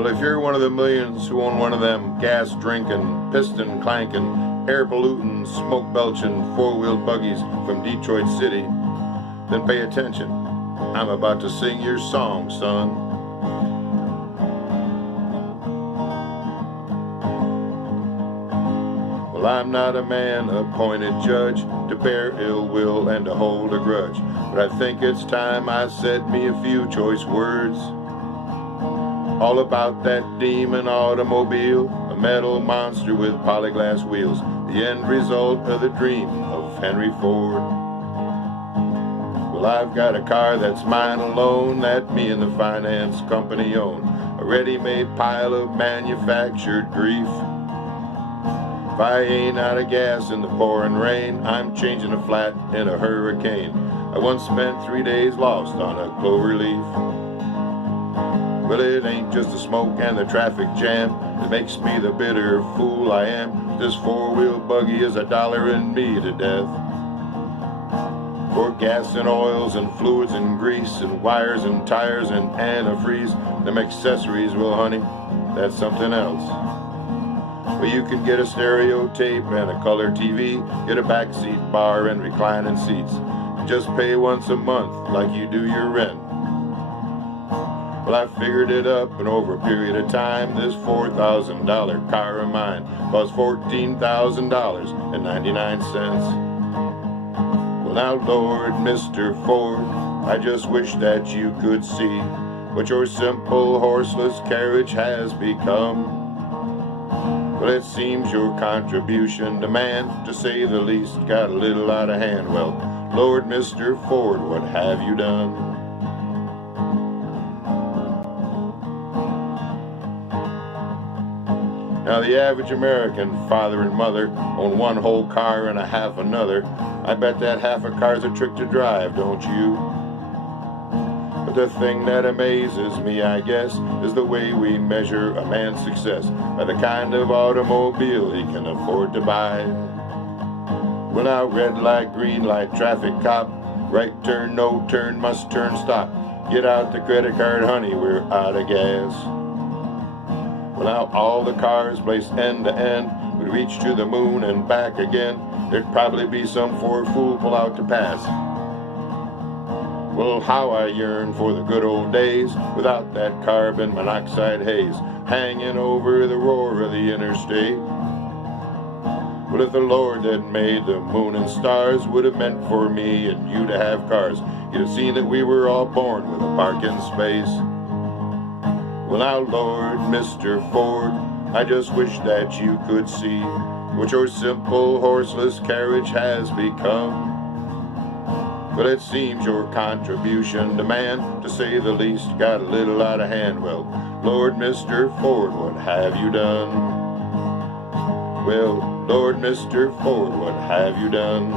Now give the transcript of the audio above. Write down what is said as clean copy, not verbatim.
Well, if you're one of the millions who own one of them gas-drinking, piston-clanking, air-polluting, smoke-belching, four-wheeled buggies from Detroit City, then pay attention. I'm about to sing your song, son. Well, I'm not a man appointed judge to bear ill will and to hold a grudge, but I think it's time I said me a few choice words all about that demon automobile, a metal monster with polyglass wheels, the end result of the dream of Henry Ford. Well, I've got a car that's mine alone, that me and the finance company own, a ready-made pile of manufactured grief. If I ain't out of gas in the pouring rain, I'm changing a flat in a hurricane. I once spent 3 days lost on a clover leaf. Well, it ain't just the smoke and the traffic jam that makes me the bitter fool I am. This four-wheel buggy is $1 me to death. For gas and oils and fluids and grease and wires and tires and antifreeze, them accessories, well honey, that's something else. Well, you can get a stereo tape and a color TV, get a backseat bar and reclining seats. Just pay once a month like you do your rent. Well, I figured it up, and over a period of time, this $4,000 car of mine cost $14,000.99. Well, now, Lord, Mr. Ford, I just wish that you could see what your simple horseless carriage has become. Well, it seems your contribution to man, to say the least, got a little out of hand. Well, Lord, Mr. Ford, what have you done? Now, the average American father and mother own one whole car and a half another. I bet that half a car's a trick to drive, don't you? But the thing that amazes me, I guess, is the way we measure a man's success by the kind of automobile he can afford to buy. Well, now, red light, green light, traffic cop, right turn, no turn, must turn, stop. Get out the credit card, honey, we're out of gas. Well, now all the cars placed end to end would reach to the moon and back again. There'd probably be some Ford fool pull out to pass. Well, how I yearn for the good old days without that carbon monoxide haze hanging over the roar of the interstate. Well, if the Lord that made the moon and stars would have meant for me and you to have cars, you'd have seen that we were all born with a parking space. Well, now, Lord, Mr. Ford, I just wish that you could see what your simple horseless carriage has become. But it seems your contribution to man, to say the least, got a little out of hand. Well, Lord, Mr. Ford, what have you done? Well, Lord, Mr. Ford, what have you done?